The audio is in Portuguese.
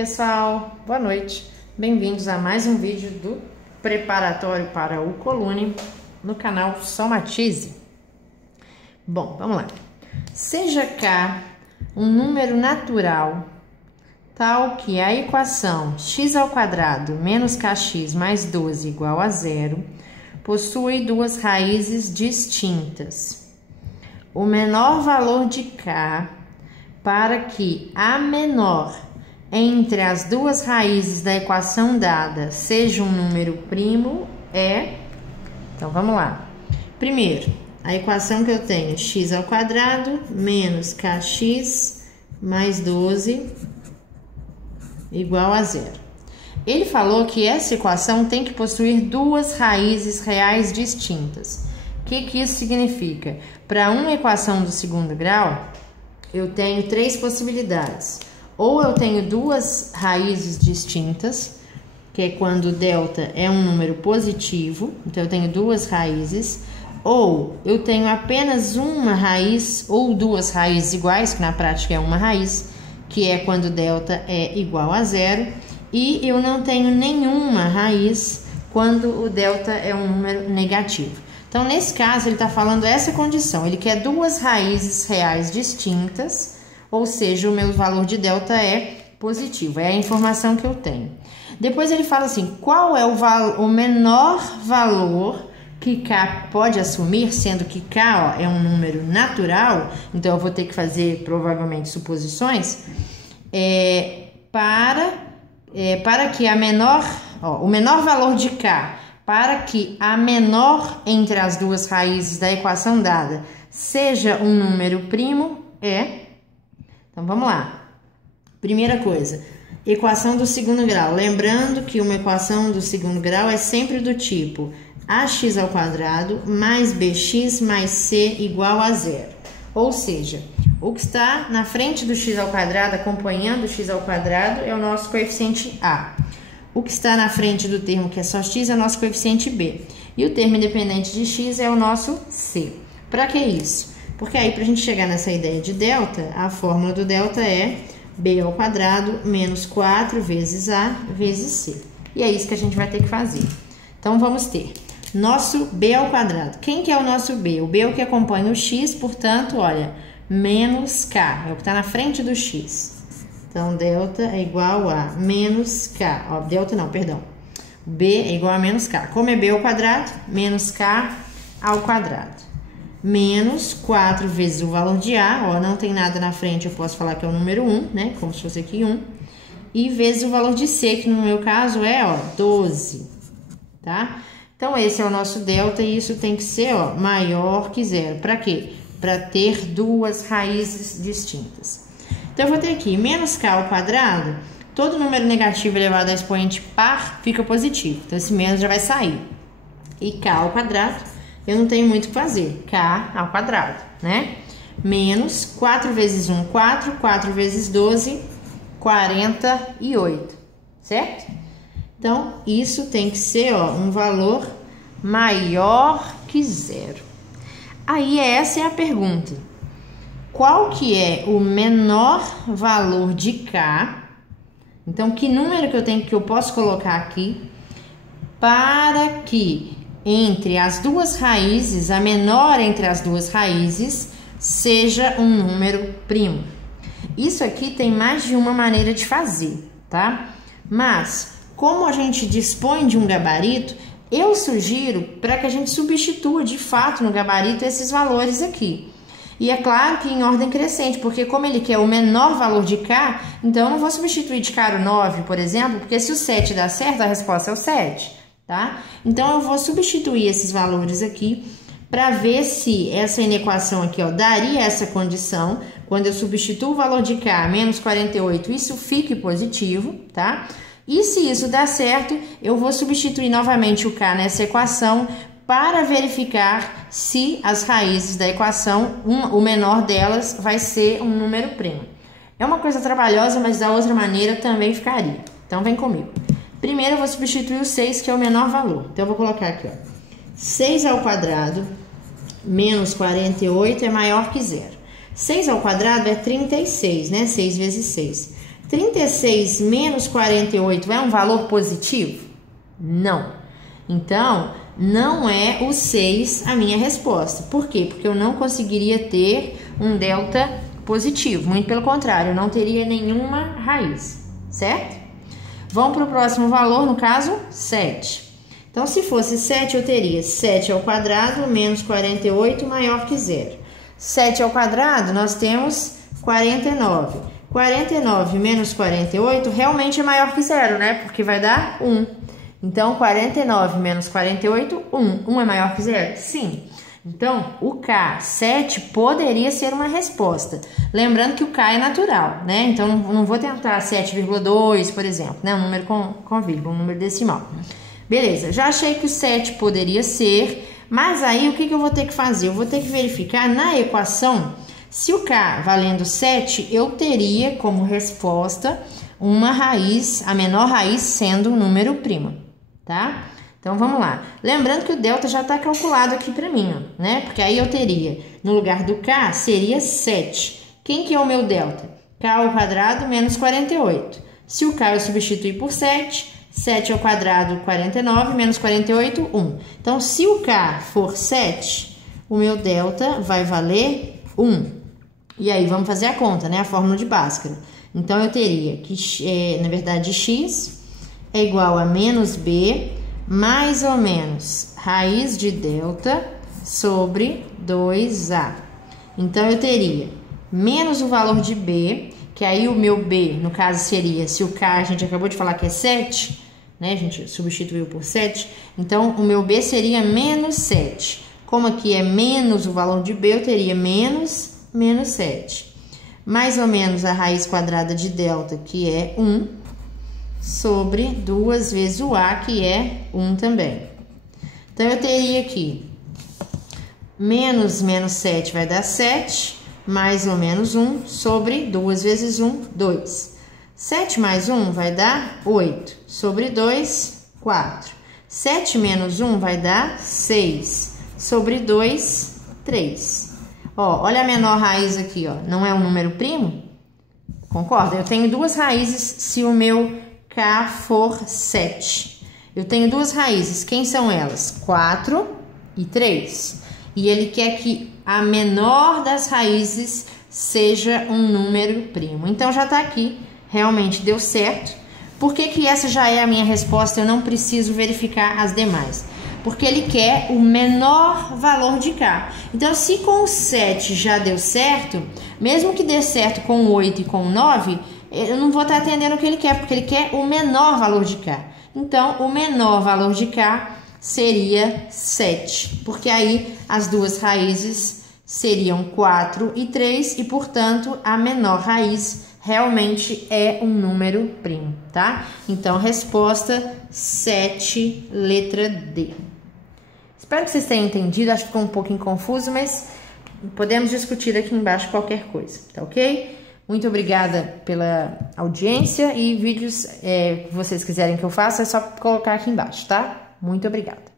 pessoal, boa noite, bem-vindos a mais um vídeo do preparatório para o Colune no canal Somatize. Bom, vamos lá. Seja K um número natural tal que a equação x² menos kx mais 12 igual a zero possui duas raízes distintas. O menor valor de K para que a menor entre as duas raízes da equação dada seja um número primo é... Então, vamos lá. Primeiro, a equação que eu tenho, x² menos kx mais 12 igual a zero. Ele falou que essa equação tem que possuir duas raízes reais distintas. O que isso significa? Para uma equação do segundo grau, eu tenho três possibilidades. Ou eu tenho duas raízes distintas, que é quando delta é um número positivo, então eu tenho duas raízes, ou eu tenho apenas uma raiz ou duas raízes iguais, que na prática é uma raiz, que é quando delta é igual a zero, e eu não tenho nenhuma raiz quando o delta é um número negativo. Então, nesse caso, ele está falando essa condição, ele quer duas raízes reais distintas, ou seja, o meu valor de delta é positivo, é a informação que eu tenho. Depois ele fala assim, qual é o menor valor que K pode assumir, sendo que K é um número natural, então eu vou ter que fazer provavelmente suposições, para que a menor, o menor valor de K, para que a menor entre as duas raízes da equação dada seja um número primo, Então, vamos lá. Primeira coisa, equação do segundo grau. Lembrando que uma equação do segundo grau é sempre do tipo ax² mais bx mais c igual a zero. Ou seja, o que está na frente do x², acompanhando o x² é o nosso coeficiente a. O que está na frente do termo que é só x é o nosso coeficiente b. E o termo independente de x é o nosso c. Para que isso? Porque aí, para a gente chegar nessa ideia de delta, a fórmula do delta é b² menos 4 vezes a vezes c. E é isso que a gente vai ter que fazer. Então, vamos ter nosso b². Quem que é o nosso b? O b é o que acompanha o x, portanto, olha, menos k, é o que está na frente do x. Então, delta é igual a menos k. Delta não, perdão. B é igual a menos k. Como é b², menos k ao quadrado. Menos 4 vezes o valor de A, não tem nada na frente, eu posso falar que é o número 1, né, como se fosse aqui 1, e vezes o valor de C, que no meu caso é, 12, tá? Então, esse é o nosso delta e isso tem que ser, maior que zero. Para quê? Para ter duas raízes distintas. Então, eu vou ter aqui menos k ao quadrado, todo número negativo elevado a expoente par fica positivo, então esse menos já vai sair. E k ao quadrado, eu não tenho muito o que fazer, k ao quadrado, né? Menos 4 vezes 1, 4, 4 vezes 12, 48, certo? Então, isso tem que ser, um valor maior que zero. Aí, essa é a pergunta. Qual que é o menor valor de k? Então, que número que eu posso colocar aqui para que entre as duas raízes, a menor entre as duas raízes, seja um número primo. Isso aqui tem mais de uma maneira de fazer, tá? Mas, como a gente dispõe de um gabarito, eu sugiro para que a gente substitua de fato no gabarito esses valores aqui. E é claro que em ordem crescente, porque como ele quer o menor valor de K, então eu não vou substituir de K o 9, por exemplo, porque se o 7 dá certo, a resposta é o 7. Tá? Então, eu vou substituir esses valores aqui para ver se essa inequação aqui, daria essa condição. Quando eu substituo o valor de K, menos 48, isso fique positivo, tá? E se isso dá certo, eu vou substituir novamente o K nessa equação para verificar se as raízes da equação, o menor delas, vai ser um número primo. É uma coisa trabalhosa, mas da outra maneira também ficaria. Então, vem comigo. Primeiro, eu vou substituir o 6, que é o menor valor. Então, eu vou colocar aqui, 6² menos 48 é maior que zero. 6 ao quadrado é 36, né? 6 vezes 6. 36 menos 48 é um valor positivo? Não. Então, não é o 6 a minha resposta. Por quê? Porque eu não conseguiria ter um delta positivo. Muito pelo contrário, eu não teria nenhuma raiz, certo? Vamos para o próximo valor, no caso, 7. Então, se fosse 7, eu teria 7 ao quadrado menos 48 maior que 0. 7 ao quadrado, nós temos 49. 49 menos 48 realmente é maior que 0, né? Porque vai dar 1. Então, 49 menos 48, 1. 1 é maior que 0? Sim. Então, o K, 7, poderia ser uma resposta. Lembrando que o K é natural, né? Então, não vou tentar 7,2, por exemplo, né? Um número com vírgula, um número decimal. Beleza, já achei que o 7 poderia ser, mas aí o que eu vou ter que fazer? Eu vou ter que verificar na equação se o K valendo 7, eu teria como resposta uma raiz, a menor raiz sendo um número primo, tá? Então, vamos lá. Lembrando que o delta já está calculado aqui para mim, ó, né? Porque aí eu teria, no lugar do K, seria 7. Quem que é o meu delta? K ao quadrado menos 48. Se o K eu substituir por 7, 7 ao quadrado, 49, menos 48, 1. Então, se o K for 7, o meu delta vai valer 1. E aí, vamos fazer a conta, né? A fórmula de Bhaskara. Então, eu teria que, na verdade, x é igual a menos b mais ou menos raiz de delta sobre 2a. Então, eu teria menos o valor de b, que aí o meu b, no caso, seria, se o k a gente acabou de falar que é 7, né? A gente substituiu por 7, então o meu b seria menos 7. Como aqui é menos o valor de b, eu teria menos 7. Mais ou menos a raiz quadrada de delta, que é 1, sobre 2 vezes o a, que é 1 também. Então, eu teria aqui menos 7 vai dar 7, mais ou menos 1, sobre 2 vezes 1, 2. 7 mais 1 vai dar 8, sobre 2, 4. 7 menos 1 vai dar 6, sobre 2, 3. Ó, olha a menor raiz aqui, ó. Não é um número primo? Concorda? Eu tenho duas raízes se o meu K for 7. Eu tenho duas raízes. Quem são elas? 4 e 3. E ele quer que a menor das raízes seja um número primo. Então, já tá aqui. Realmente deu certo. Por que essa já é a minha resposta? Eu não preciso verificar as demais. Porque ele quer o menor valor de K. Então, se com o 7 já deu certo, mesmo que dê certo com o 8 e com o 9, eu não vou estar atendendo o que ele quer, porque ele quer o menor valor de K. Então, o menor valor de K seria 7, porque aí as duas raízes seriam 4 e 3, e, portanto, a menor raiz realmente é um número primo, tá? Então, resposta 7, letra D. Espero que vocês tenham entendido, acho que ficou um pouquinho confuso, mas podemos discutir aqui embaixo qualquer coisa, tá ok? Muito obrigada pela audiência, e vídeos que vocês quiserem que eu faça, é só colocar aqui embaixo, tá? Muito obrigada.